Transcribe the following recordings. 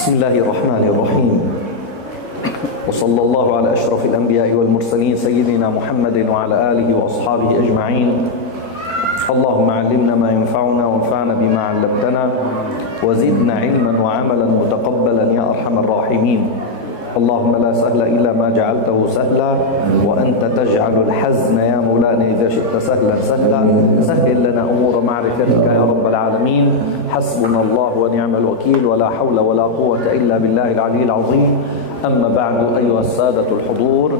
بسم الله الرحمن الرحيم وصلى الله على أشرف الأنبياء والمرسلين سيدنا محمد وعلى آله وأصحابه أجمعين. اللهم علمنا ما ينفعنا وانفعنا بما علمتنا وزدنا علما وعملا متقبلا يا أرحم الراحمين. اللهم لا سهل إلا ما جعلته سهلا وأنت تجعل الحزن يا مولانا إذا شئت سهلا سهلا. سهل لنا أمور معرفتك يا رب العالمين. حسبنا الله ونعم الوكيل ولا حول ولا قوة إلا بالله العلي العظيم. أما بعد أيها السادة الحضور،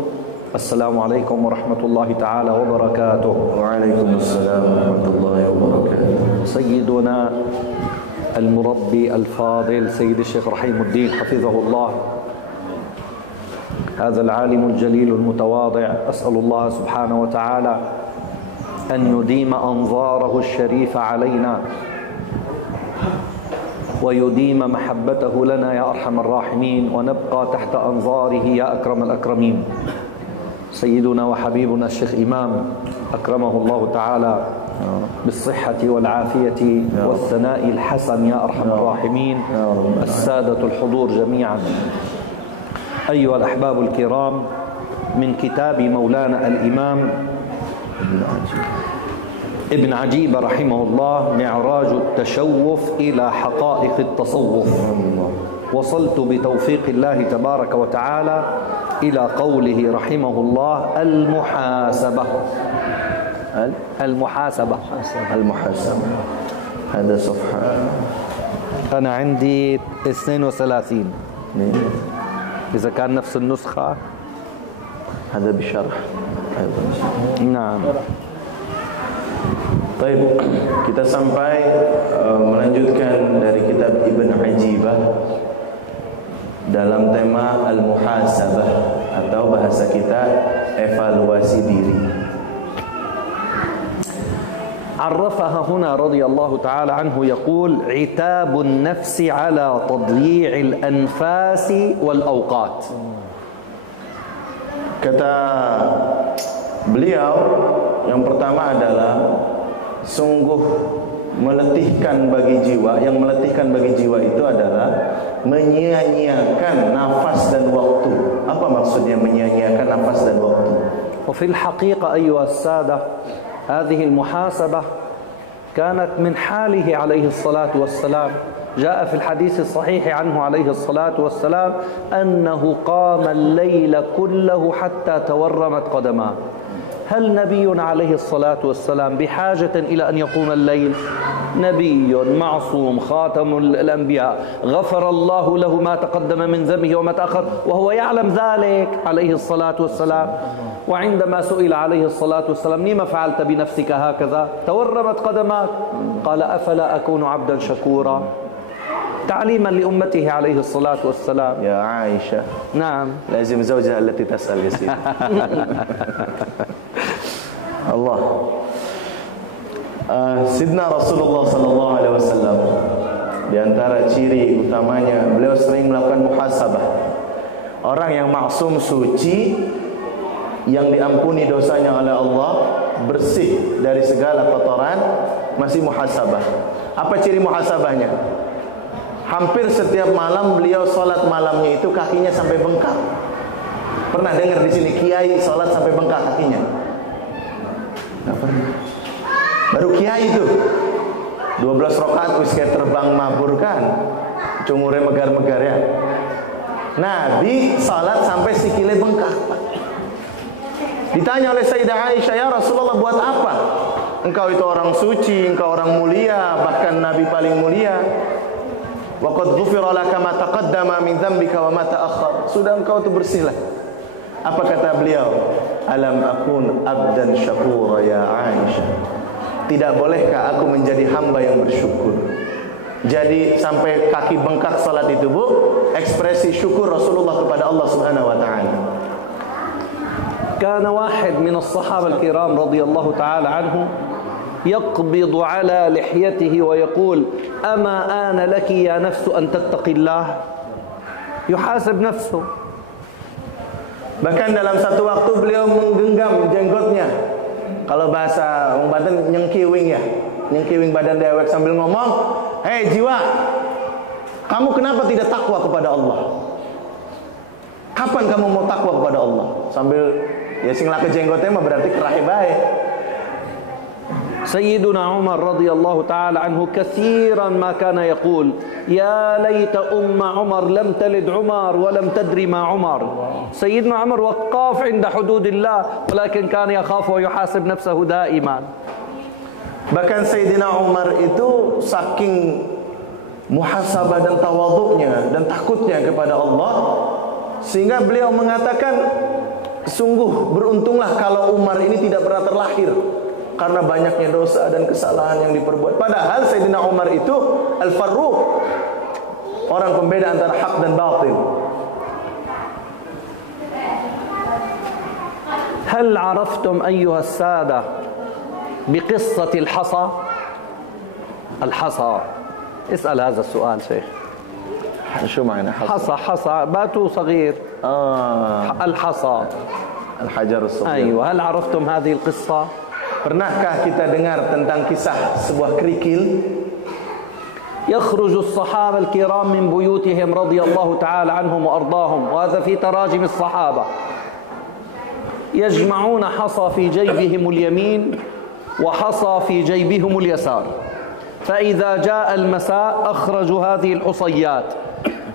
السلام عليكم ورحمة الله تعالى وبركاته. وعليكم السلام ورحمة الله وبركاته. سيدنا المربي الفاضل سيد الشيخ رحيم الدين حفظه الله، هذا العالم الجليل المتواضع، أسأل الله سبحانه وتعالى أن يديم أنظاره الشريفة علينا ويديم محبته لنا يا أرحم الراحمين، ونبقى تحت أنظاره يا أكرم الأكرمين. سيدنا وحبيبنا الشيخ إمام أكرمه الله تعالى بالصحة والعافية والثناء الحسن يا أرحم الراحمين. السادة الحضور جميعا، أيها الأحباب الكرام، من كتاب مولانا الإمام ابن عجيب رحمه الله معراج التشوف إلى حقائق التصوف، وصلت بتوفيق الله تبارك وتعالى إلى قوله رحمه الله المحاسبة. المحاسبة هذا صفحة، أنا عندي 32 إذا كان نفس النسخة. هذا بشرح أيضا. نعم. Baik, kita sampai melanjutkan dari kitab Ibn Ajibah dalam tema Al-Muhasabah, atau bahasa kita evaluasi diri. عرفها هنا رضي الله تعالى عنه يقول عتاب النفس على تضييع الأنفاس والأوقات. Kata beliau, yang pertama adalah sungguh meletihkan bagi jiwa. Yang meletihkan bagi jiwa itu adalah menyia-nyiakan nafas dan waktu. Apa maksudnya menyia-nyiakan nafas dan waktu? وفي الحقيقة أيها السادة، هذه المحاسبة كانت من حاله عليه الصلاة والسلام. جاء في الحديث الصحيح عنه عليه الصلاة والسلام أنه قام الليل كله حتى تورمت قدماه. هل نبي عليه الصلاة والسلام بحاجة إلى أن يقوم الليل؟ نبي معصوم خاتم الأنبياء، غفر الله له ما تقدم من ذنبه وما تأخر، وهو يعلم ذلك عليه الصلاة والسلام. وعندما سئل عليه الصلاة والسلام لما فعلت بنفسك هكذا؟ تورمت قدماك. قال أفلا أكون عبدا شكورا؟ تعليما لأمته عليه الصلاة والسلام. يا عائشة، نعم، لازم زوجها التي تسأل يا سيدي. Allah. Sidna Rasulullah sallallahu alaihi wasallam, di antara ciri utamanya beliau sering melakukan muhasabah. Orang yang maksum, suci, yang diampuni dosanya oleh Allah, bersih dari segala kotoran, masih muhasabah. Apa ciri muhasabahnya? Hampir setiap malam beliau sholat malamnya itu kakinya sampai bengkak. Pernah dengar di sini kiai sholat sampai bengkak kakinya? Nggak pernah. Baru kiai itu 12 rakaat wis kayak terbang mabur kan, cumure megar-megar ya. Nabi salat sampai sikile bengkak. Ditanya oleh Sayyidah Aisyah, ya Rasulullah, buat apa? Engkau itu orang suci, engkau orang mulia, bahkan Nabi paling mulia. Wa qad ghufira laka ma taqaddama min dzambika wa ma ta'akhkhar. Sudah engkau itu bersihlah. Apa kata beliau? Alam akun abdan syakura ya Aisyah. Tidak bolehkah aku menjadi hamba yang bersyukur? Jadi sampai kaki bengkak salat itu, Bu, ekspresi syukur Rasulullah kepada Allah Subhanahu wa taala. كان واحد من الصحابة الكرام رضي الله تعالى عنه يقبض على لحيته ويقول أما آن لك يا نفس أن تتقي الله. يحاسب نفسه. Bahkan dalam satu waktu beliau menggenggam jenggotnya. Kalau bahasa orang Banten nyengkiwing ya, nyengkiwing badan dewek sambil ngomong, "Hei jiwa, Kamu kenapa tidak takwa kepada Allah? Kapan kamu mau takwa kepada Allah? Sambil ya sing lake jenggotnya mah berarti kerahe bae. سيدنا عمر رضي الله تعالى عنه كثيرا ما كان يقول يا ليت عمر لم تلد عمر ولم تدري ما عمر. سيدنا عمر وقاف عند حدود الله ولكن كان يخاف ويحاسب نفسه دائما. Bahkan Sayyidina Umar itu saking muhasabah dan tawaduknya dan takutnya kepada Allah, sehingga beliau mengatakan, sungguh beruntunglah kalau Umar ini tidak pernah terlahir, karena banyaknya dosa dan kesalahan yang diperbuat. Padahal Sayyidina Umar itu Al-Farruq, orang pembeda antara hak dan batil. هل عرفتم أيها السادة بقصة الحصى؟ الحصى، اسأل هذا السؤال شيخ. شو معنى حصى؟ حصى باتو صغير. الحصى الحجر الصغير. أيوة. هل عرفتم هذه القصة؟ Pernahkah kita dengar tentang kisah sebuah kerikil? يخرج الصحابة الكرام من بيوتهم رضي الله تعالى عنهم وأرضاهم، وهذا في تراجم الصحابة، يجمعون حصى في جيبهم اليمين وحصى في جيبهم اليسار، فإذا جاء المساء أخرجوا هذه الحصيات،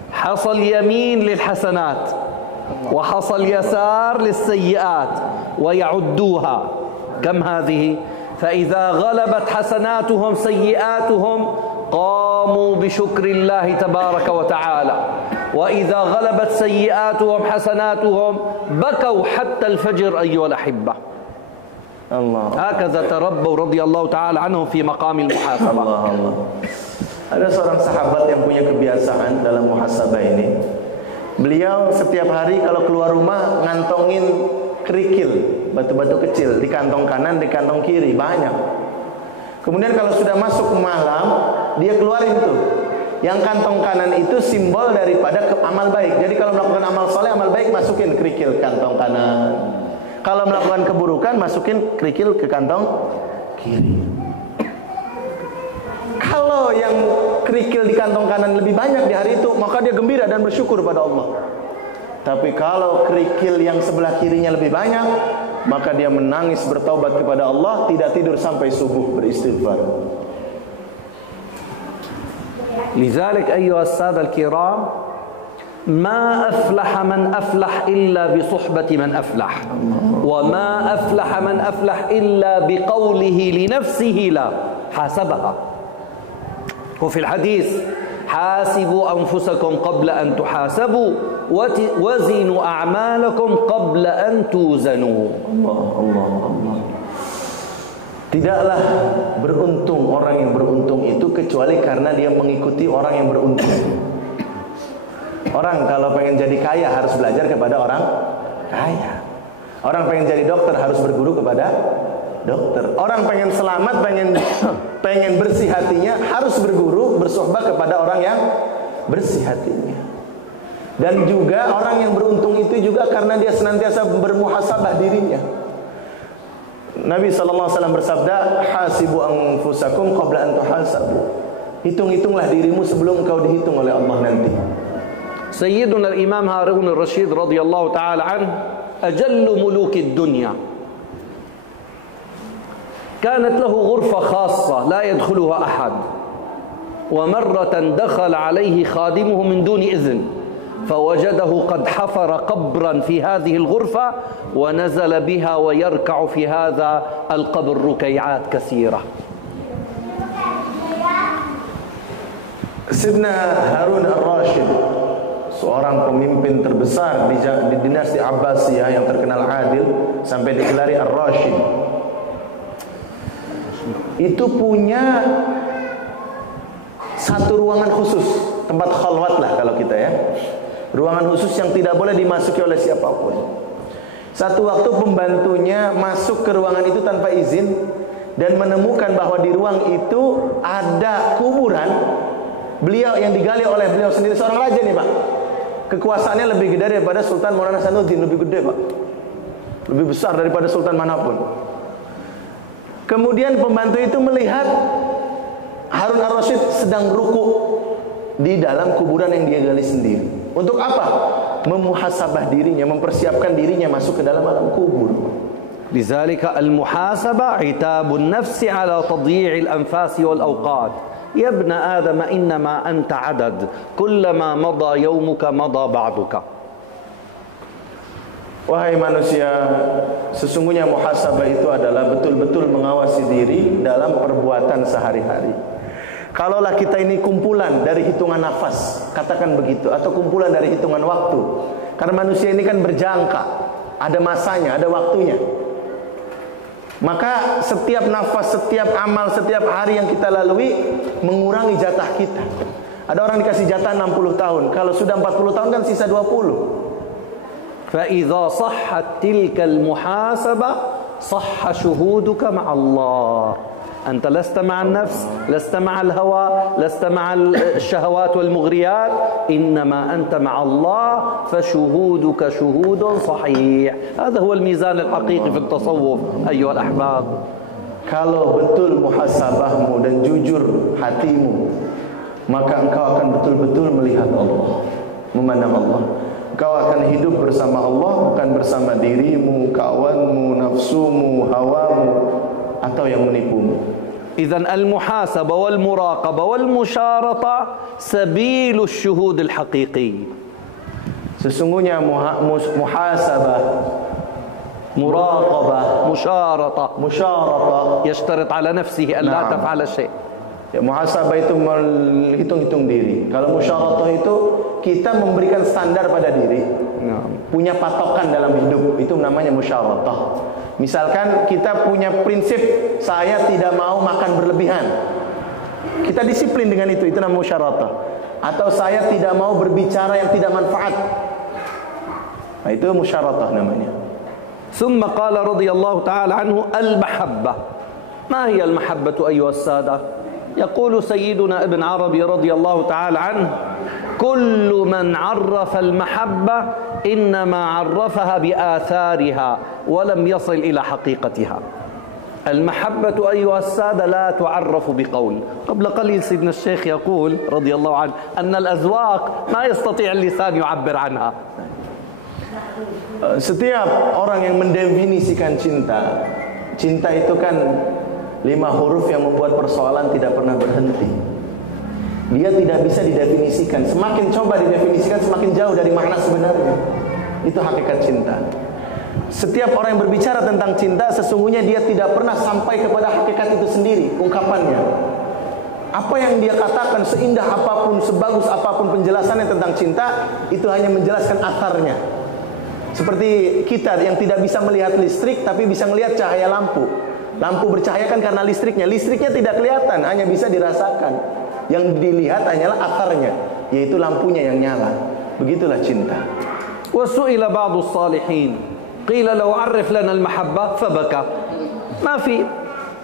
حصى اليمين للحسنات وحصى اليسار للسيئات، ويعدوها كم هذه؟ فإذا غلبت حسناتهم سيئاتهم قاموا بشكر الله تبارك وتعالى، وإذا غلبت سيئاتهم حسناتهم بكوا حتى الفجر أيها الأحبة. Allah. هكذا تربوا رضي الله تعالى عنهم في مقام المحاسبة. Allah. Ada seorang sahabat yang punya kebiasaan dalam muhasabah ini. Beliau setiap hari kalau keluar rumah ngantongin kerikil, batu-batu kecil di kantong kanan, di kantong kiri, banyak. Kemudian kalau sudah masuk malam, dia keluarin tuh. Yang kantong kanan itu simbol daripada amal baik. Jadi kalau melakukan amal soleh, amal baik, masukin kerikil kantong kanan. Kalau melakukan keburukan, masukin kerikil ke kantong kiri. Kalau yang kerikil di kantong kanan lebih banyak di hari itu, maka dia gembira dan bersyukur pada Allah. Tapi kalau kerikil yang sebelah kirinya lebih banyak, maka dia menangis bertaubat kepada Allah, tidak tidur sampai subuh beristighfar. لذلك أيها السادة الكرام ما أفلح من أفلح إلا بصحبة من أفلح، وما أفلح من أفلح إلا بقوله لنفسه لا حاسبها. وفي الحديث حاسبوا أنفسكم قبل أن تحاسبوا وزنوا أعمالكم قبل أن توزنوا. Allah. Tidaklah beruntung orang yang beruntung itu kecuali karena dia mengikuti orang yang beruntung. Orang kalau pengen jadi kaya harus belajar kepada orang kaya. Orang pengen jadi dokter harus berguru kepada dokter. Orang pengen selamat, pengen bersih hatinya harus berguru, bersohbah kepada orang yang bersih hatinya. Dan juga orang yang beruntung itu juga karena dia senantiasa bermuhasabah dirinya. Nabi SAW bersabda, hasibu anfusakum qabla an tuhasabu. Hitung-hitunglah dirimu sebelum engkau dihitung oleh Allah nanti. Sayyiduna al-Imam Harun al-Rashid radhiyallahu ta'ala anhu ajallu muluki dunya. كانت له غرفة خاصة لا يدخلها أحد، ومرة دخل عليه خادمه من دون إذن فوجده قد حفر قبرا في هذه الغرفة ونزل بها ويركع في هذا القبر ركيعات كثيرة. Sidna Harun al-Rashid, seorang pemimpin terbesar di dinasti Abbasiyah yang terkenal adil sampai digelari Ar-Rashid, itu punya satu ruangan khusus, tempat khalwat lah kalau kita ya. Ruangan khusus yang tidak boleh dimasuki oleh siapapun. Satu waktu pembantunya masuk ke ruangan itu tanpa izin dan menemukan bahwa di ruang itu ada kuburan beliau yang digali oleh beliau sendiri, seorang raja nih Pak. Kekuasaannya lebih gede daripada Sultan Maulana Hasanuddin, lebih gede Pak. Lebih besar daripada sultan manapun. Kemudian pembantu itu melihat Harun al-Rashid sedang ruku di dalam kuburan yang dia gali sendiri. Untuk apa? Memuhasabah dirinya, mempersiapkan dirinya masuk ke dalam alam kubur. لذلك المحاسبة عتاب النفس على تضييع الأنفاس والأوقات. يا ابن آدم إنما أنت عدد، كلما مضى يومك مضى بعضك. Wahai manusia, sesungguhnya muhasabah itu adalah betul-betul mengawasi diri dalam perbuatan sehari-hari. Kalaulah kita ini kumpulan dari hitungan nafas, katakan begitu, atau kumpulan dari hitungan waktu. Karena manusia ini kan berjangka, ada masanya, ada waktunya. Maka setiap nafas, setiap amal, setiap hari yang kita lalui mengurangi jatah kita. Ada orang dikasih jatah 60 tahun, kalau sudah 40 tahun kan sisa 20. فإذا صحت تلك المحاسبة صح شهودك مع الله. أنت لست مع النفس، لست مع الهوى، لست مع الشهوات والمغريات، إنما أنت مع الله، فشهودك شهود صحيح. هذا هو الميزان الحقيقي في التصوف أيها الأحباب. Kalau betul muhasabahmu dan jujur hatimu, maka engkau akan betul-betul melihat Allah, memandang Allah. Kau akan hidup bersama Allah, bukan bersama dirimu, kawanmu, nafsumu, hawamu, atau yang menipumu. إذن المحاسبة والمراقبة والمشارطة سبيل الشهود الحقيقي. Sesungguhnya muhasabah, muraqabah, musyaratah يشترط على نفسه أن لا تفعل شيء. Ya, muhasabah itu menghitung-hitung diri. Kalau musyaratah itu kita memberikan standar pada diri, punya patokan dalam hidup, itu namanya musyaratah. Misalkan kita punya prinsip, saya tidak mau makan berlebihan, kita disiplin dengan itu namanya musyaratah. Atau saya tidak mau berbicara yang tidak manfaat, nah, itu musyaratah namanya. ثم قال رضي الله تعالى عنه المحبة. ما هي المحبة أيها السادة؟ يقول سيدنا ابن عربي رضي الله تعالى عنه: كل من عرف المحبة إنما عرفها بآثارها ولم يصل إلى حقيقتها. المحبة أيها السادة لا تعرف بقول. قبل قليل سيدنا الشيخ يقول رضي الله عنه أن الأذواق ما يستطيع اللسان يعبر عنها. Setiap orang yang mendefinisikan cinta, cinta itu kan 5 huruf yang membuat persoalan tidak pernah berhenti. Dia tidak bisa didefinisikan. Semakin coba didefinisikan, semakin jauh dari makna sebenarnya. Itu hakikat cinta. Setiap orang yang berbicara tentang cinta, sesungguhnya dia tidak pernah sampai kepada hakikat itu sendiri, ungkapannya. Apa yang dia katakan, seindah apapun, sebagus apapun penjelasannya tentang cinta, itu hanya menjelaskan akarnya. Seperti kita yang tidak bisa melihat listrik, tapi bisa melihat cahaya lampu. Lampu bercahaya kan karena listriknya. Listriknya tidak kelihatan, hanya bisa dirasakan. Yang dilihat hanyalah akarnya, yaitu lampunya yang nyala. Begitulah cinta. وسئل بعض الصالحين قيل لو عرف لنا المحبة فبكى.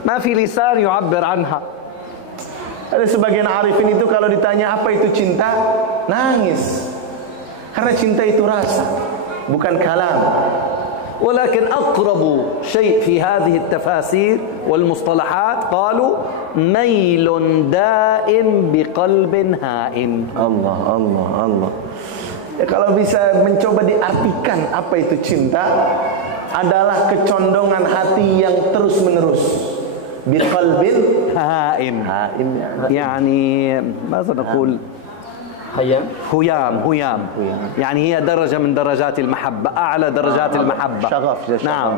ما في لسان يعبر عنها. Ada sebagian arifin itu kalau ditanya apa itu cinta, nangis. Karena cinta itu rasa, bukan kalam. ولكن أقرب شيء في هذه التفاسير والمصطلحات قالوا ميل دائم بقلب هائن. Allah. Ya, kalau bisa mencoba diartikan apa itu cinta, adalah kecondongan hati yang terus menerus. Biqalbin هائن. يعني ماذا نقول؟ هيام. يعني هي درجة من درجات المحبة، أعلى درجات المحبة. شغف. نعم،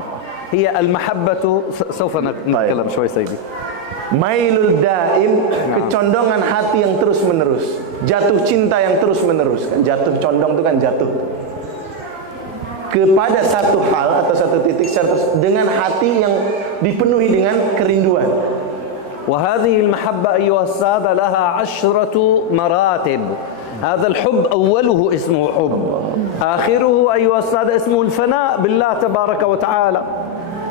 هي المحبة. سوف نتكلم شوي سيدي. Mailul daim, kecondongan hati yang terus menerus. Jatuh cinta yang terus menerus. Jatuh condong itu kan jatuh kepada satu hal atau satu titik dengan hati yang dipenuhi dengan kerinduan. وهذه المحبة أيها السادة لها 10 مراتب. هذا الحب أوله اسمه حب، آخره أيها السادة اسمه الفناء بالله تبارك وتعالى.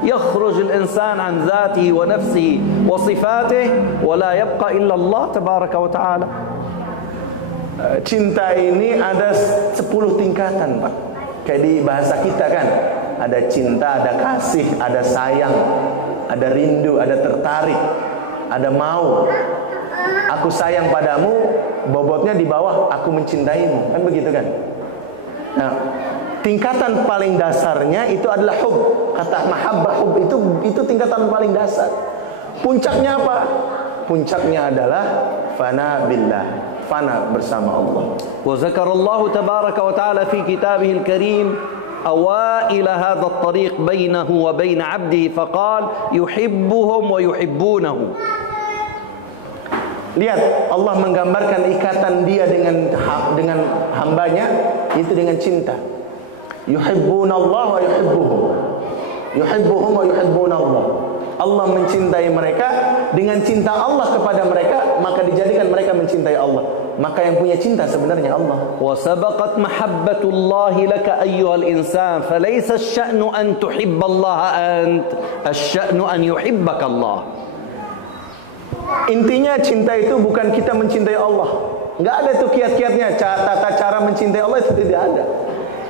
يخرج الإنسان عن ذاته ونفسه وصفاته ولا يبقى إلا الله تبارك وتعالى. Cinta ini ada 10 tingkatan, Pak. Kayak di bahasa kita kan, ada cinta, ada kasih, ada sayang, ada rindu, ada tertarik, ada mau. aku sayang padamu, bobotnya di bawah aku mencintaimu, kan begitu kan? Nah, tingkatan paling dasarnya itu adalah hub. Kata mahabbah, hub itu tingkatan paling dasar. Puncaknya apa? Puncaknya adalah fana billah, fana bersama Allah. Wa zakarallahu tabaraka wa ta'ala fi kitabihil karim أوائل هذا الطريق بينه وبين عبده فقال يحبهم ويحبونه. Lihat, Allah menggambarkan ikatan dia dengan hambanya itu dengan cinta. Yuhibbunallah wa yuhibbuhum. Yuhibbuhum wa yuhibbunallah. Allah mencintai mereka, dengan cinta Allah kepada mereka maka dijadikan mereka mencintai Allah. Maka yang punya cinta sebenarnya Allah. Wa sabaqat mahabbatullahi laka ayyuhal insan, falaysa asy-sya'nu an tuhibballaha ant, asy-sya'nu an yuhibbaka Allah. Intinya cinta itu bukan kita mencintai Allah. Enggak ada tuh kiat-kiatnya, tata cara mencintai Allah itu tidak ada.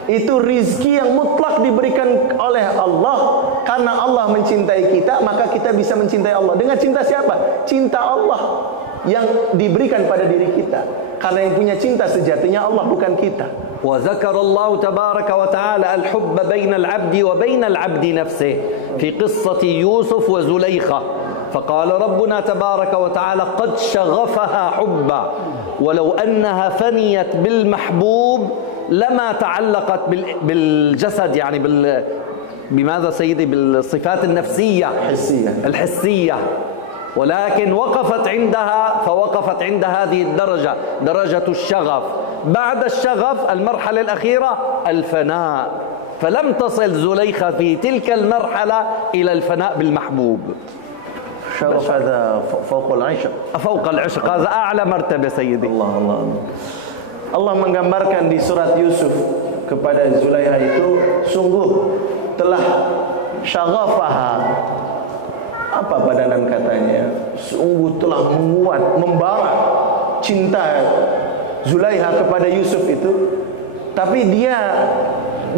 Itu rizki yang mutlak diberikan oleh Allah. Karena Allah mencintai kita, maka kita bisa mencintai Allah. Dengan cinta siapa? Cinta Allah yang diberikan pada diri kita. Karena yang punya cinta sejatinya Allah, bukan kita. Wa zakarallahu tabaraka wa ta'ala al-hubba bainal 'abdi wa bainal 'abdi nafsihi fi qissati Yusuf wa Zulaikha. فقال ربنا تبارك وتعالى قد شغفها حبا ولو أنها فنيت بالمحبوب لما تعلقت بالجسد، يعني بماذا سيدي؟ بالصفات النفسية الحسية، ولكن وقفت عند هذه الدرجة، درجة الشغف. بعد الشغف المرحلة الأخيرة الفناء، فلم تصل زليخة في تلك المرحلة إلى الفناء بالمحبوب. شغف هذا فوق العشق، هذا أعلى مرتبة سيدي. Allah menggambarkan di surat Yusuf kepada Zulaikha itu sungguh telah syaghafaha, apa padanan katanya, sungguh telah menguat, membara cinta Zulaikha kepada Yusuf itu. Tapi dia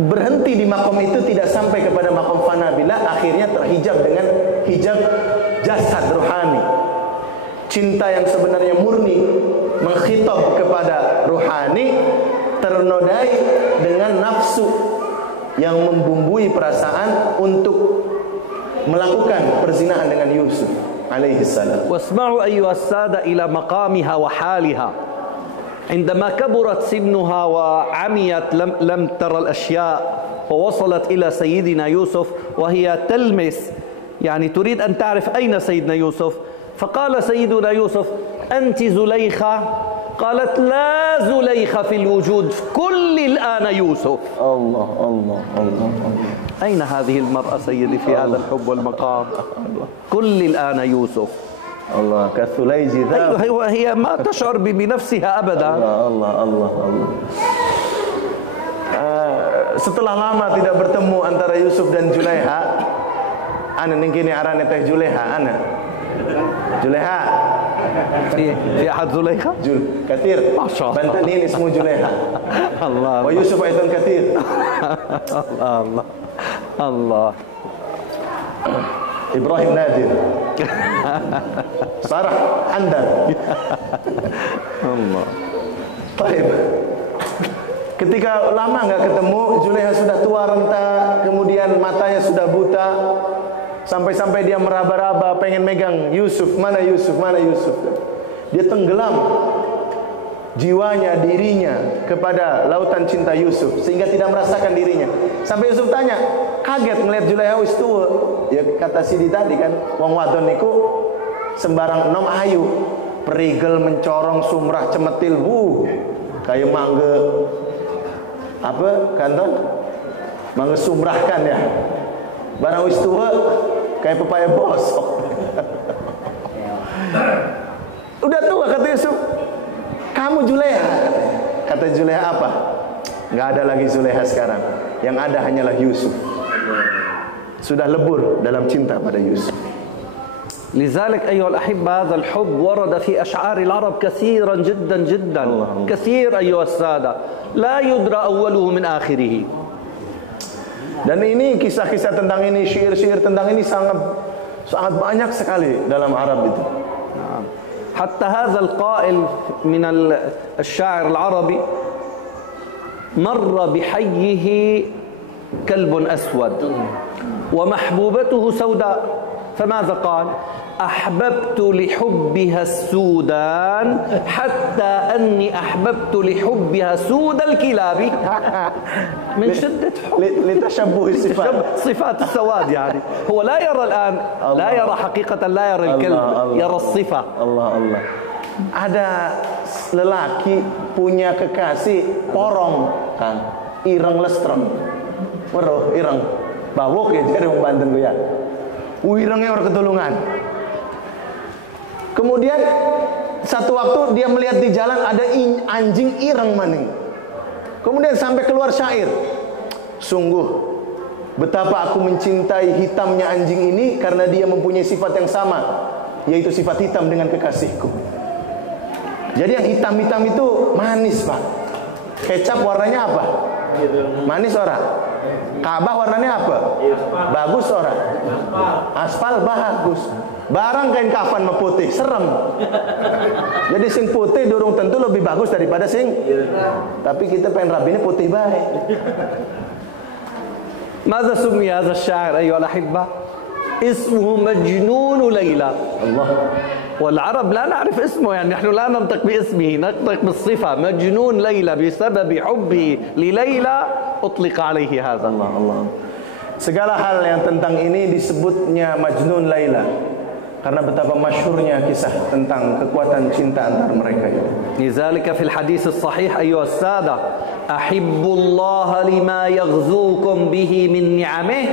berhenti di makom itu, tidak sampai kepada makom fana bila, akhirnya terhijab dengan hijab jasad rohani. Cinta yang sebenarnya murni mengkhitab kepada rohani ternodai dengan nafsu yang membumbui perasaan untuk melakukan perzinahan dengan Yusuf alaihi salam. Wasma'u ayyuhas sada ila maqamiha wa haliha. عندما كبرت سنها وعميت لم ترى الأشياء ووصلت إلى سيدنا يوسف وهي تلمس، يعني تريد أن تعرف أين سيدنا يوسف. فقال سيدنا يوسف أنت زليخة؟ قالت لا زليخة في الوجود، كل الآن يوسف. الله الله الله. أين هذه المرأة سيدي في هذا الحب والمقام؟ كل الآن يوسف. Allah kathulaiji dhab. أيوة، هي ما تشعر بنفسها أبدا. Allah. Setelah lama tidak bertemu antara Yusuf dan Zulaikha, ana ningkini arane teh Zulaikha, ana Zulaikha. في أحد زليخة؟ كثير. ما شاء الله. بنتنين اسمه زليخة. الله. ويوسف أيضا كثير. الله. إبراهيم نادر. صرح حندر. Allah. Baik. Ketika lama nggak ketemu, Zulaikha sudah tua renta, kemudian matanya sudah buta, sampai-sampai dia meraba-raba pengen megang Yusuf, mana Yusuf, mana Yusuf. Dia tenggelam jiwanya, dirinya kepada lautan cinta Yusuf sehingga tidak merasakan dirinya. Sampai Yusuf tanya, kaget melihat Zulaikha wis tua. Ya kata Sidi tadi kan, wong wadon niku sembarang nom ayu, perigel mencorong sumrah cemetil kayak mangga apa kanton mangga sumrahkan ya. Barang wis tua kayak pepaya bosok. Udah tua kata Yusuf, kamu Zulaikha. Kata Zulaikha apa? Nggak ada lagi Zulaikha sekarang. Yang ada hanyalah Yusuf. Sudah lebur dalam cinta pada Yusuf. لذلك أيها الأحبة هذا الحب ورد في أشعار العرب كثيرا جدا جدا. كثير أيها السادة لا يدرى أوله من آخره. Dan ini kisah-kisah tentang ini, syair-syair tentang ini sangat banyak sekali dalam Arab itu. حتى هذا القائل من الشاعر العربي مر بحيه كلب أسود ومحبوبته سوداء فماذا قال؟ أحببت لحبها السودان حتى أني أحببت لحبها سود الكلاب. من شدة لتشبه صفات السواد يعني. هو لا يرى الآن لا يرى حقيقة، لا يرى الكلب، يرى الصفة. Allah. Ada lelaki punya kekasih porong kan, ireng lestrem. Weruh ireng. Bawok ya jadi wong Banten ku ya. Irengnya orang ketulungan. Kemudian satu waktu dia melihat di jalan ada anjing ireng maning. Kemudian sampai keluar syair. Sungguh betapa aku mencintai hitamnya anjing ini karena dia mempunyai sifat yang sama, yaitu sifat hitam dengan kekasihku. Jadi yang hitam-hitam itu manis, Pak. Kecap warnanya apa? Manis ora? Ka'bah warnanya apa? Bagus ora? Aspal bagus. Barang kain kafan putih serem. Jadi sing putih durung tentu lebih bagus daripada sing. Tapi kita pengen rabinya putih baik. ماذا سمي هذا الشاعر أيها الأحبة؟ اسمه مجنون ليلى. الله. والعرب لا نعرف اسمه، يعني نحن لا ننطق باسمه، ننطق بالصفة. مجنون ليلى بسبب حبه لليلى أطلق عليه هذا. Allah. Segala hal yang tentang ini disebutnya Majnun Laila karena betapa masyhurnya kisah tentang kekuatan cinta antar mereka itu. لذلك في الحديث الصحيح أيها السادة أحبوا الله لما يغزوكم به من نعمه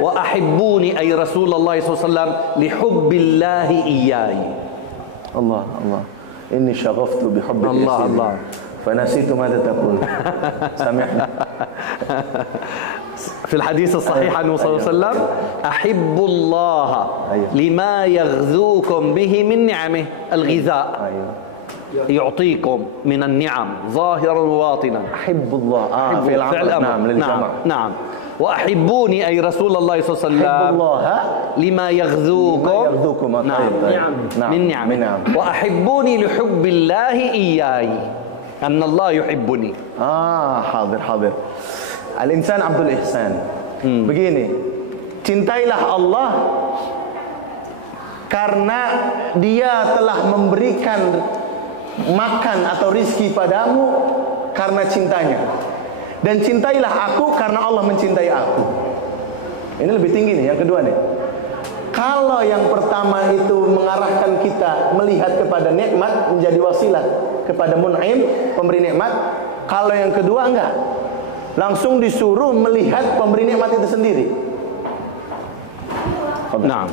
وأحبوني أي رسول الله صلى الله عليه وسلم لحب الله إياي. Allah. Inni syaghaftu bihubbika Allah. فنسيت ماذا تقول. سامحني. في الحديث الصحيح عنه صلى الله عليه وسلم أحبوا الله لما يغذوكم به من نعمه الغذاء يعطيكم من النعم ظاهرا وباطنا. أحب الله في فعل أمر. نعم. وأحبوني أي رسول الله صلى الله عليه وسلم أحب الله لما يغذوكم من نعمه وأحبوني لحب الله إياي أن الله يحبني. حاضر. Al-Insan Abdul Ihsan. Begini, cintailah Allah karena Dia telah memberikan makan atau rizki padamu karena cintanya. Dan cintailah aku karena Allah mencintai aku. Ini lebih tinggi nih, yang kedua nih. Kalau yang pertama itu mengarahkan kita melihat kepada nikmat, menjadi wasilah kepada mun'im, pemberi nikmat. Kalau yang kedua enggak, langsung disuruh melihat pemberi nikmat itu sendiri. نعم.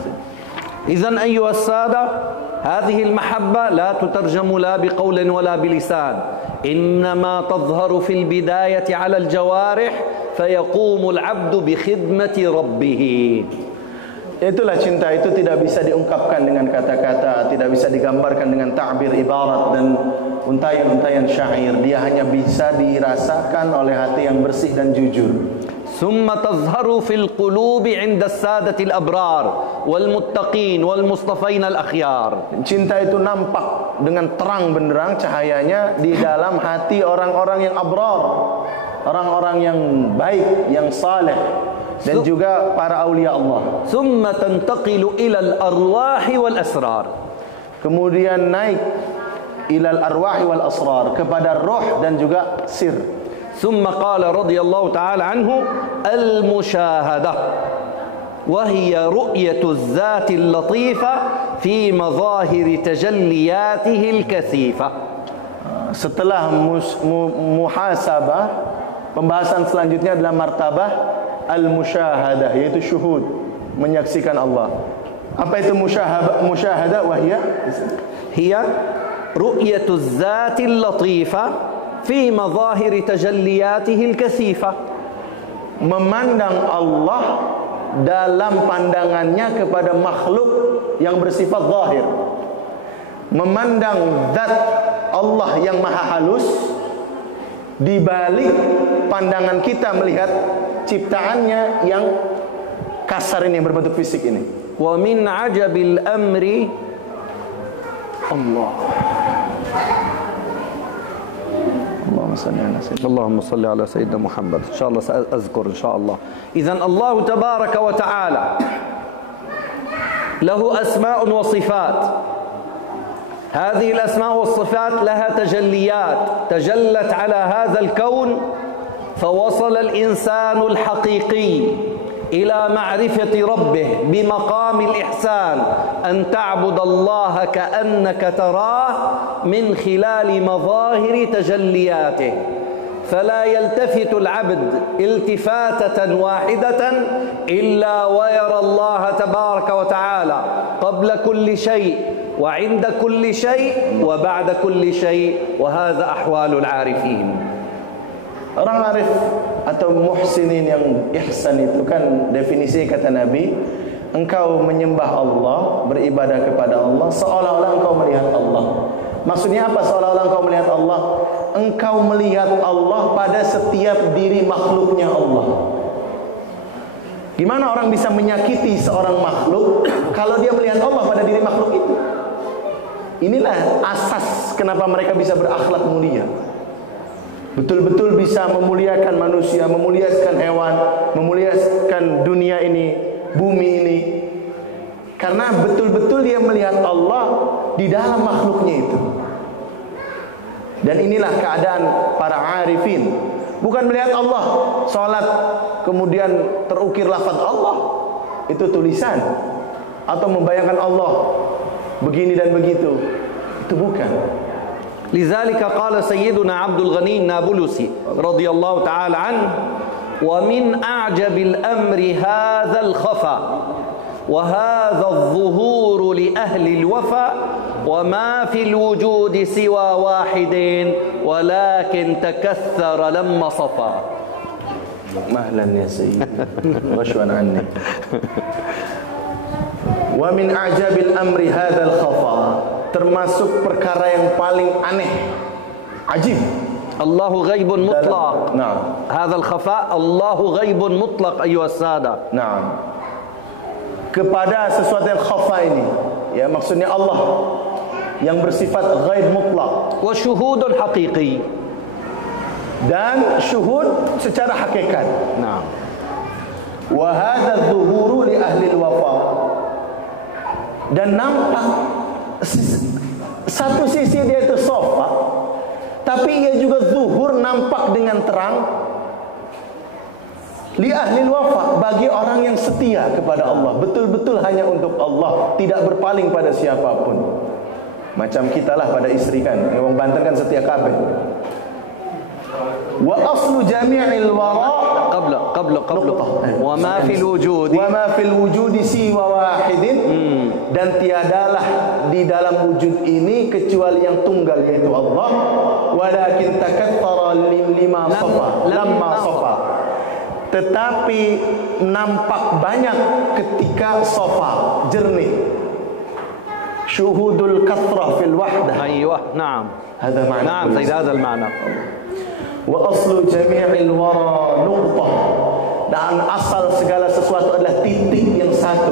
إذن أيها السادة هذه المحبة لا تترجم لا بقول ولا بلسان، إنما تظهر في البداية على الجوارح فيقوم العبد بخدمة ربه. Itulah cinta itu tidak bisa diungkapkan dengan kata-kata, tidak bisa digambarkan dengan ta'bir ibarat dan untayan-untayan syair. Dia hanya bisa dirasakan oleh hati yang bersih dan jujur. ثم تظهر في القلوب عند السادة الأبرار والمتقين والمصطفين الأخيار. Cinta itu nampak dengan terang benderang cahayanya di dalam hati orang-orang yang abrar, orang-orang yang baik, yang saleh, dan juga para aulia Allah. ثم تنتقل إلى الأرواح والأسرار. Kemudian naik ilal arwahi wal asrar, kepada roh dan juga sir. ثم قال رضي الله تعالى عنه المشاهدة وهي رؤية الذات اللطيفة في مظاهر تجلياته الكثيفة. Setelah muhasabah, pembahasan selanjutnya adalah martabah al-musyahadah, yaitu syuhud, menyaksikan Allah. Apa itu musyahadah? Wahia hiya ru'yatu dzatil latifah fi mazahir tajalliyatihi al-katsifah. Memandang Allah dalam pandangannya kepada makhluk yang bersifat zahir. Memandang zat Allah yang maha halus di balik pandangan kita melihat ciptaannya yang kasar ini, yang berbentuk fisik ini. Wa min ajabil amri الله. اللهم صل على سيدنا محمد. إن شاء الله سأذكر إن شاء الله. إذن الله تبارك وتعالى له أسماء وصفات. هذه الأسماء والصفات لها تجليات تجلت على هذا الكون، فوصل الإنسان الحقيقي إلى معرفة ربه بمقام الإحسان أن تعبد الله كأنك تراه من خلال مظاهر تجلياته، فلا يلتفت العبد التفاتة واحدة إلا ويرى الله تبارك وتعالى قبل كل شيء وعند كل شيء وبعد كل شيء، وهذا أحوال العارفين. Orang arif atau muhsinin yang ihsan itu kan definisi kata Nabi, engkau menyembah Allah, beribadah kepada Allah seolah-olah engkau melihat Allah. Maksudnya apa seolah-olah engkau melihat Allah? Engkau melihat Allah pada setiap diri makhluknya Allah. Gimana orang bisa menyakiti seorang makhluk kalau dia melihat Allah pada diri makhluk itu? Inilah asas kenapa mereka bisa berakhlak mulia. Betul-betul bisa memuliakan manusia, memuliakan hewan, memuliakan dunia ini, bumi ini. Karena betul-betul dia melihat Allah di dalam makhluknya itu. Dan inilah keadaan para arifin. Bukan melihat Allah, sholat kemudian terukir lafaz Allah, itu tulisan. Atau membayangkan Allah begini dan begitu, itu bukan. لذلك قال سيدنا عبد الغني النابلسي رضي الله تعالى عنه: ومن أعجب الأمر هذا الخفا وهذا الظهور لأهل الوفا وما في الوجود سوى واحد ولكن تكثر لما صفا. مهلا يا سيدي وشوا عني. ومن أعجب الأمر هذا الخفا، termasuk perkara yang paling aneh, ajib. Allahu ghaibun mutlaq. Nah, هذا الخفاء الله غيب مطلق أيها السادة. Nah, kepada sesuatu yang khafa ini, ya maksudnya Allah yang bersifat ghaib mutlak. وشهود حقيقي. Dan syuhud secara hakikat. Nah. Wa hadza adh-dhuhuru li ahli al-wafa. Dan nampak satu sisi dia itu sofa, tapi ia juga zuhur, nampak dengan terang. Li ahli wafa, bagi orang yang setia kepada Allah, betul-betul hanya untuk Allah, tidak berpaling pada siapapun. Macam kita lah pada istri kan, orang Banten kan setia kabeh. Wa aslu jami'il wara qabla wa ma fil wujudi siwa wahidin. Dan tiadalah di dalam wujud ini kecuali yang tunggal, yaitu Allah. Walakin takaththara lamma safa. Tetapi nampak banyak ketika safa, jernih. Syuhudul kathrah fil wahdah. Aiyah, na'am. Hada ma'na. Na'am, hadha al-ma'na. Wa aslu jami'il wara nuqtah. Dan asal segala sesuatu adalah titik yang satu.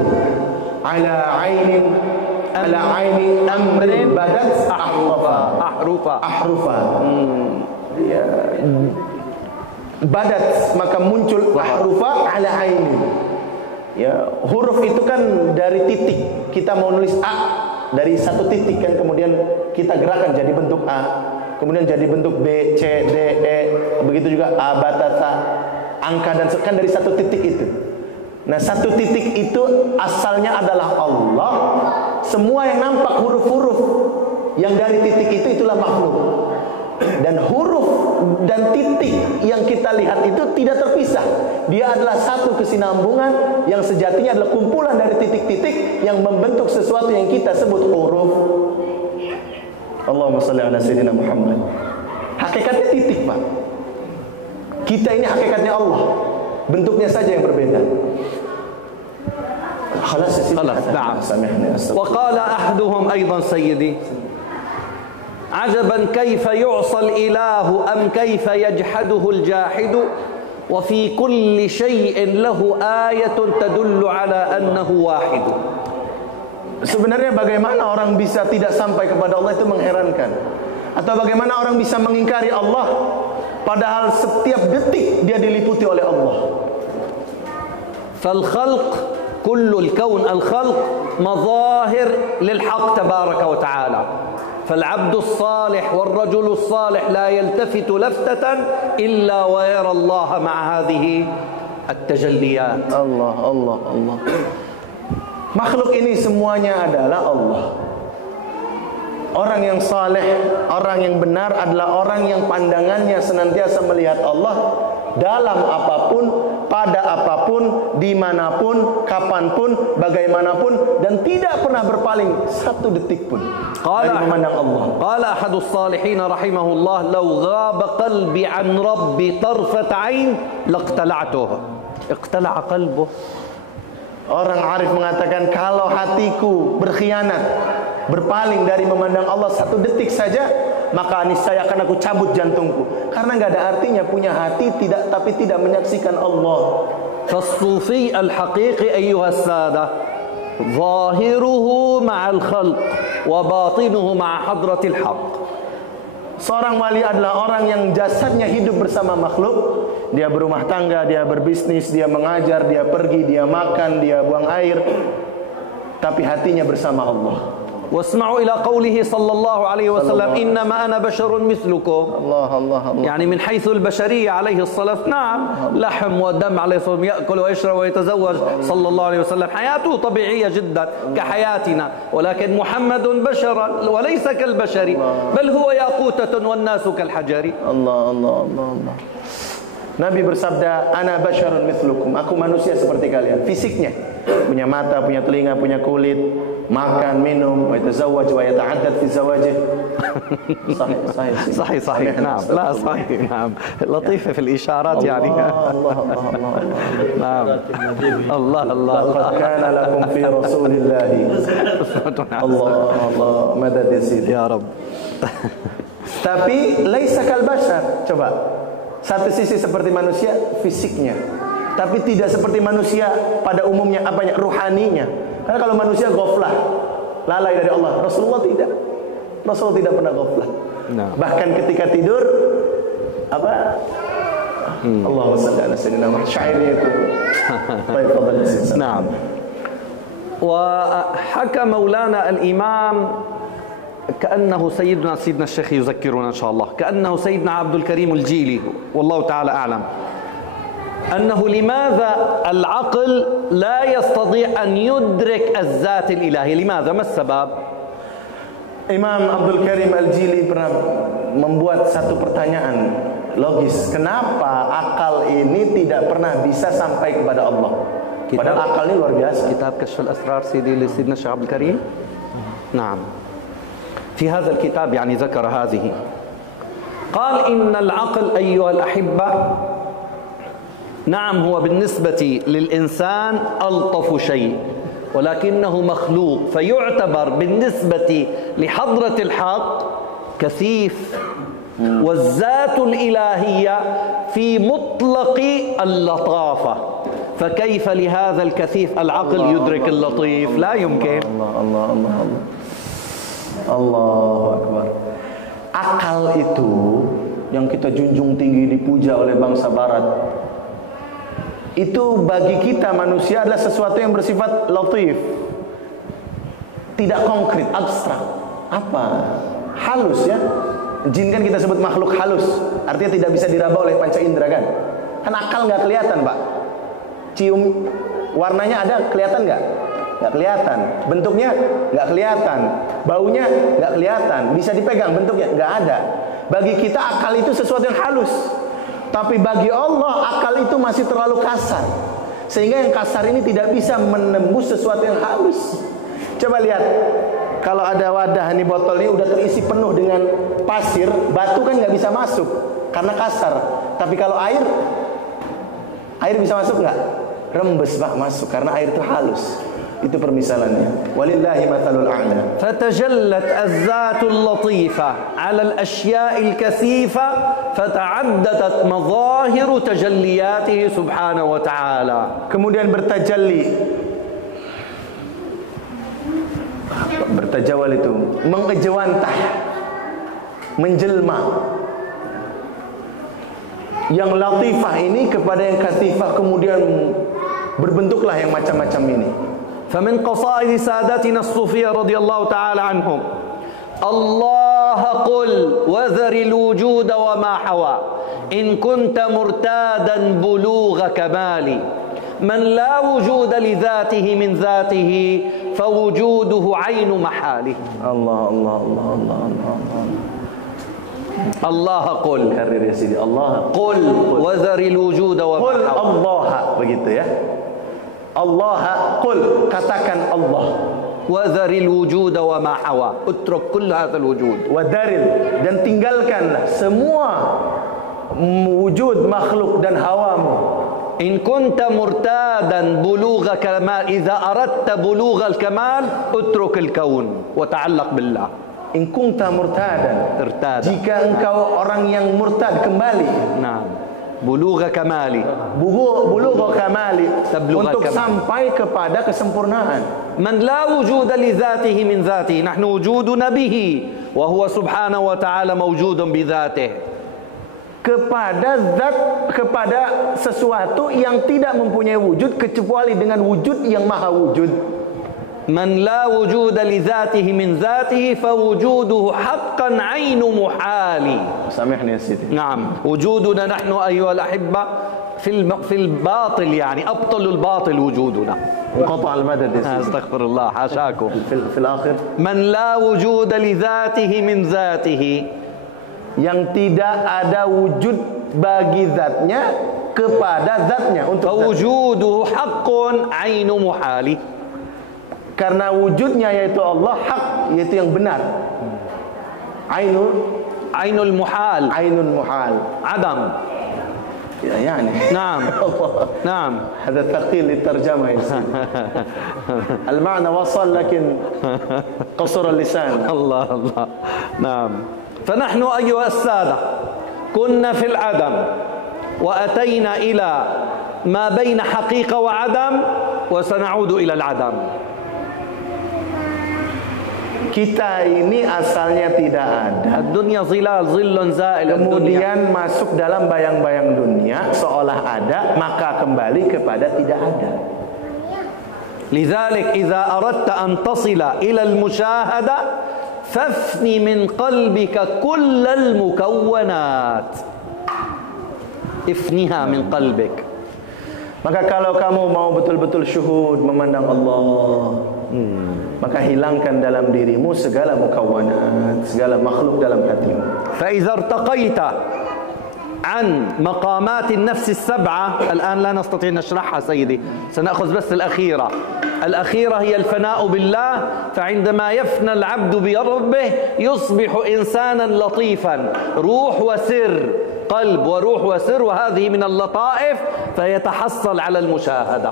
Ala aini amrin badat ahrufa. Ya. Badat, maka muncul ahrufa ala aini. Ya, huruf itu kan dari titik. Kita mau nulis A dari satu titik kan, kemudian kita gerakan jadi bentuk A, kemudian jadi bentuk B, C, D, E, begitu juga A, batata, angka dan kan dari satu titik itu. Nah, satu titik itu asalnya adalah Allah. Semua yang nampak huruf-huruf yang dari titik itu, itulah makhluk. Dan huruf dan titik yang kita lihat itu tidak terpisah. Dia adalah satu kesinambungan yang sejatinya adalah kumpulan dari titik-titik yang membentuk sesuatu yang kita sebut huruf. Allahumma shalli ala sayyidina Muhammad. Hakikatnya titik, Pak. Kita ini hakikatnya Allah. Bentuknya saja yang berbeda. خلاص نعم. وقال أحدهم أيضا سيدي: عجبا كيف يعصى الإله أم كيف يجحده الجاحد وفي كل شيء له آية تدل على أنه واحد. Sebenarnya bagaimana orang bisa tidak sampai kepada Allah itu mengherankan. Atau bagaimana orang bisa mengingkari Allah padahal setiap detik dia diliputi oleh Allah. فالخلق كل الكون الخلق مظاهر للحق تبارك وتعالى فالعبد الصالح والرجل الصالح لا يلتفت لفتة إلا ويرى الله مع هذه التجليات. Allah, Allah, Allah. Makhluk ini semuanya adalah Allah. Orang yang saleh, orang yang benar adalah orang yang pandangannya senantiasa melihat Allah dalam apapun, pada apapun, dimanapun, kapanpun, bagaimanapun, dan tidak pernah berpaling satu detik pun dari memandang Allah. Qala ahadus salihin rahimahullah, "Law ghaba qalbi an rabbi tarfat 'ain laqtala'tuhu." Iqtala'a qalbuh. Orang arif mengatakan, kalau hatiku berkhianat, berpaling dari memandang Allah satu detik saja, maka niscaya akan aku cabut jantungku. Karena nggak ada artinya punya hati tapi tidak menyaksikan Allah. Fas-sufi al-haqiqi ayyuha as-sadah, zahiruhu ma'al khalq wa batinuhu ma'a hadratil haqq. Seorang wali adalah orang yang jasadnya hidup bersama makhluk. Dia berumah tangga, dia berbisnis, dia mengajar, dia pergi, dia makan, dia buang air, tapi hatinya bersama Allah. واسمعوا إلى قوله صلى الله عليه وسلم إنما أنا بشر مثلكم. الله الله الله. يعني من حيث البشرية عليه الصلاة نعم لحم ودم عليه الصلاة والسلام، يأكل ويشرب ويتزوج صلى الله عليه وسلم، حياته طبيعية جدا كحياتنا، ولكن محمد بشر وليس كالبشر بل هو ياقوتة والناس كالحجر. الله الله الله الله. Nabi bersabda, "Ana basyarun mithlukum." Aku manusia seperti kalian. Fisiknya punya mata, punya telinga, punya kulit, makan, minum, wa yatazawwaj wa yata'addad fi zawajih. صحيح نعم لا صحيح نعم لطيفة في الإشارات يعني. الله الله الله نعم الله الله لقد كان لكم في رسول الله الله الله madad ya Rabb. Tapi laisa kal bashar. Coba. Satu sisi seperti manusia fisiknya, tapi tidak seperti manusia pada umumnya, apanya? Ruhaninya. Karena kalau manusia ghaflah, lalai dari Allah. Rasulullah tidak. Rasulullah tidak pernah ghaflah. Nah. Bahkan ketika tidur apa? Allahumma shalli ala sayyidina Muhammad. Syairnya itu. Baik, fadhil Ustaz. Naam. وحكى مولانا الإمام كأنه سيدنا الشيخ يذكرنا إن شاء الله، كأنه سيدنا عبد الكريم الجيلي والله تعالى أعلم، أنه لماذا العقل لا يستطيع أن يدرك الذات الإلهية؟ لماذا؟ ما السبب؟ Imam Abdul Karim Al-Jili pernah membuat satu pertanyaan logis. Kenapa akal ini tidak pernah bisa sampai kepada Allah? Padahal akal ini luar biasa. Kitab Kashf al-Asrar Sayyidina Syekh Abdul Karim. نعم. في هذا الكتاب يعني ذكر هذه، قال إن العقل أيها الأحبة نعم هو بالنسبة للإنسان ألطف شيء، ولكنه مخلوق فيعتبر بالنسبة لحضرة الحق كثيف، والذات الإلهية في مطلق اللطافة، فكيف لهذا الكثيف العقل يدرك اللطيف؟ لا يمكن. Allahu Akbar. Akal itu yang kita junjung tinggi, dipuja oleh bangsa barat, itu bagi kita manusia adalah sesuatu yang bersifat latif, tidak konkret, abstrak. Apa? Halus ya. Jin kan kita sebut makhluk halus, artinya tidak bisa diraba oleh panca indera kan. Kan akal nggak kelihatan, Pak. Cium warnanya ada, kelihatan nggak? Nggak kelihatan. Bentuknya nggak kelihatan. Baunya nggak kelihatan. Bisa dipegang bentuknya nggak ada. Bagi kita akal itu sesuatu yang halus. Tapi bagi Allah akal itu masih terlalu kasar. Sehingga yang kasar ini tidak bisa menembus sesuatu yang halus. Coba lihat. Kalau ada wadah ini, botol ini udah terisi penuh dengan pasir, batu kan nggak bisa masuk karena kasar. Tapi kalau air bisa masuk nggak? Rembes Pak masuk karena air itu halus. Itu permisalannya. Walillahi mathalul a'la. Fatajallat az-zatul latifah 'ala al-ashya'il kasifa fata'addadat madhahiru tajalliyatihi subhanahu wa ta'ala. Kemudian bertajalli Bertajawal itu mengejawantah, menjelma. Yang latifah ini kepada yang katifah, kemudian berbentuklah yang macam-macam ini. فمن قصائد سادتنا الصوفية رضي الله تعالى عنهم الله قل وذر الوجود وما حوى إن كنت مرتادا بلوغ كمالي من لا وجود لذاته من ذاته فوجوده عين محاله. Allah, Allah, Allah, Allah, Allah, Allah. Allah qul, Karir ya Sidi. Allah qul وذر الوجود وما Qul حوى. Allah, begitu ya. Allah qul, katakan Allah. وذر الوجود وما حوى اترك كل هذا الوجود. Wadaril, dan tinggalkanlah semua wujud makhluk dan hawamu. إن كنت مرتادا بلوغ كمال إذا أردت بلوغ الكمال اترك الكون وتعلق بالله. In kunta murtadan, ارتاد jika engkau orang yang murtad kembali, نعم بلوغ كمالي bulugh kamali, Tablugh untuk al-kamal. sampai kepada kesempurnaan. من لا وجود لذاته من ذاته نحن وجودنا به وهو سبحانه وتعالى موجود بذاته. Kepada sesuatu yang tidak mempunyai wujud kecuali dengan wujud yang maha wujud. من لا وجود لذاته من ذاته فوجوده حقا عين محال. سامحني يا سيدي. نعم وجودنا نحن أيها الأحبة في الباطل يعني أبطل الباطل وجودنا. انقطع المدد يا سيدي. استغفر الله حاشاكم. في الآخر من لا وجود لذاته من ذاته yang tidak ada wujud bagi zatnya kepada zatnya untuk zat. فوجوده حق عين محال. Karena wujudnya yaitu Allah hak, yaitu yang benar. Ainul muhal. Ainun muhal. Adam. Ya, yani. نعم. نعم. هذا ثقيل للترجمة يا سيدي. المعنى وصل لكن قصر اللسان. الله الله. نعم. فنحن أيها السادة كنا في العدم وأتينا إلى ما بين حقيقة وعدم وسنعود إلى العدم. Kita ini asalnya tidak ada. Dunia zilal, zillun zail. Kemudian masuk dalam bayang-bayang dunia seolah ada, maka kembali kepada tidak ada. لذلك إذا أردت أن تصل إلى المشاهدة فافني من قلبك كل المكونات. افنيها من قلبك. Maka kalau kamu mau betul-betul syuhud memandang Allah, maka hilangkan dalam dirimu segala mukawwanat, segala makhluk dalam hatimu. فإذا ارتقيت عن مقامات النفس السبعة، الآن لا نستطيع نشرحها سيدي، سنأخذ بس الأخيرة. الأخيرة هي الفناء بالله، فعندما يفنى العبد بربه يصبح إنسانا لطيفا، روح وسر، قلب وروح وسر، وهذه من اللطائف، فيتحصل على المشاهدة.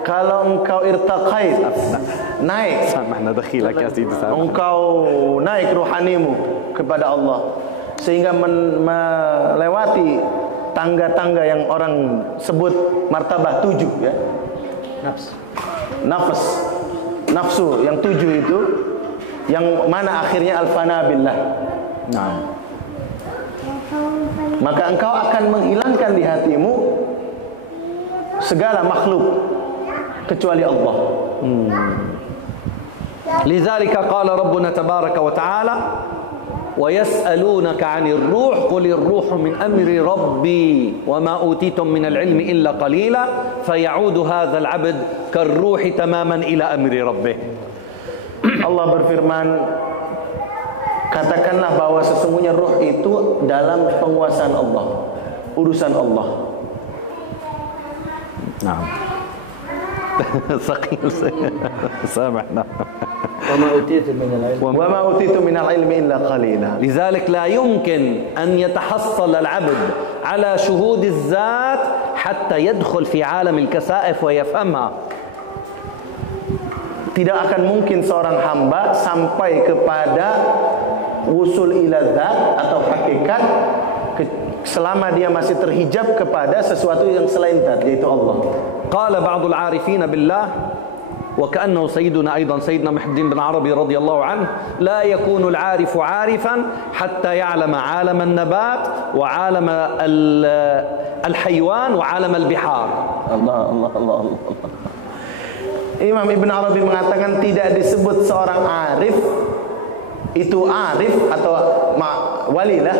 Kalau engkau irtaqait, naik, سامحنا دخيلك يا سيدي سامحنا. engkau naik rohanimu kepada Allah sehingga melewati tangga-tangga yang orang sebut martabah 7 ya. Nafsu yang 7 itu, yang mana akhirnya al-fana billah. نعم. Maka engkau akan menghilangkan di hatimu segala makhluk kecuali Allah. لذلك قال ربنا تبارك وتعالى ويسألونك عن الروح قل الروح من أمر ربي وما أوتيتم من العلم إلا قليلا فيعود هذا العبد كالروح تماما إلى أمر ربه. Allah berfirman, katakanlah bahwa sesungguhnya ruh itu dalam penguasaan Allah, urusan Allah. نعم. ثقيل. سامحنا. وما أوتيت من العلم إلا قليلا. لذلك لا يمكن أن يتحصل العبد على شهود الذات حتى يدخل في عالم الكسائف ويفهمها. Tidak akan mungkin seorang hamba sampai kepada wusul ila dzat atau hakikat selama dia masih terhijab kepada sesuatu yang selain dzat, yaitu Allah. قال بعض العارفين بالله وكأنه سيدنا أيضا سيدنا محمد بن عربي رضي الله عنه لا يكون العارف عارفا حتى يعلم عالم النبات وعالم الحيوان وعالم البحار. Allah. Imam Ibn Arabi mengatakan tidak disebut seorang arif itu arif atau wali lah.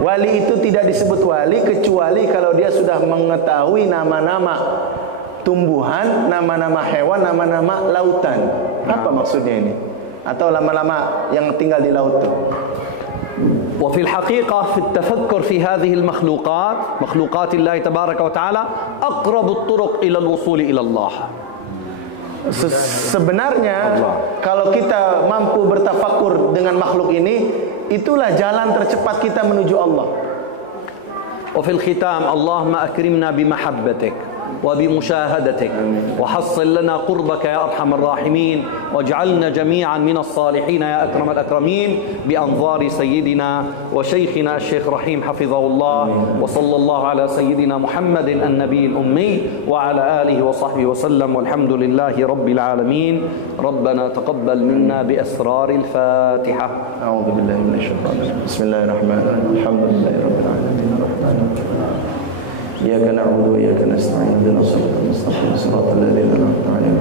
Wali itu tidak disebut wali kecuali kalau dia sudah mengetahui nama-nama tumbuhan, nama-nama hewan, nama-nama lautan. Apa maksudnya ini? Atau lama-lama yang tinggal di laut itu. وفي الحقيقة في التفكر في هذه المخلوقات مخلوقات الله تبارك وتعالى أقرب الطرق إلى الوصول إلى الله. Sebenarnya kalau kita mampu bertafakur dengan makhluk ini, itulah jalan tercepat kita menuju Allah. وفي الختام اللهم أكرمنا بمحبتك وبمشاهدتك وحصل لنا قربك يا أرحم الراحمين واجعلنا جميعا من الصالحين يا أكرم الأكرمين بأنظار سيدنا وشيخنا الشيخ رحيم حفظه الله وصلى الله على سيدنا محمد النبي الأمي وعلى آله وصحبه وسلم والحمد لله رب العالمين. ربنا تقبل منا بأسرار الفاتحة. أعوذ بالله من الشيطان الرجيم. بسم الله الرحمن الرحيم. الحمد لله رب العالمين الرحمن الرحيم إياك نعبد وإياك نستعين اهدنا الصراط المستقيم صراط الذين أنعمت عليهم